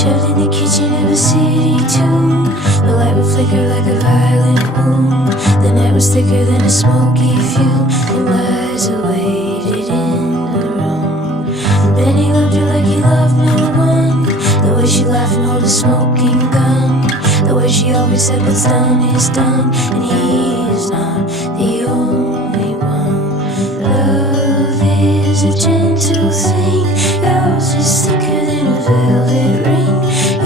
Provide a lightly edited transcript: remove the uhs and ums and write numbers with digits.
Shoved in the kitchen of a city tune. The light would flicker like a violent wound. The night was thicker than a smoky fume, and Liza waited in the room. And Benny loved her like he loved no one. The way she laughed and held a smoking gun. The way she always said what's done is done. And he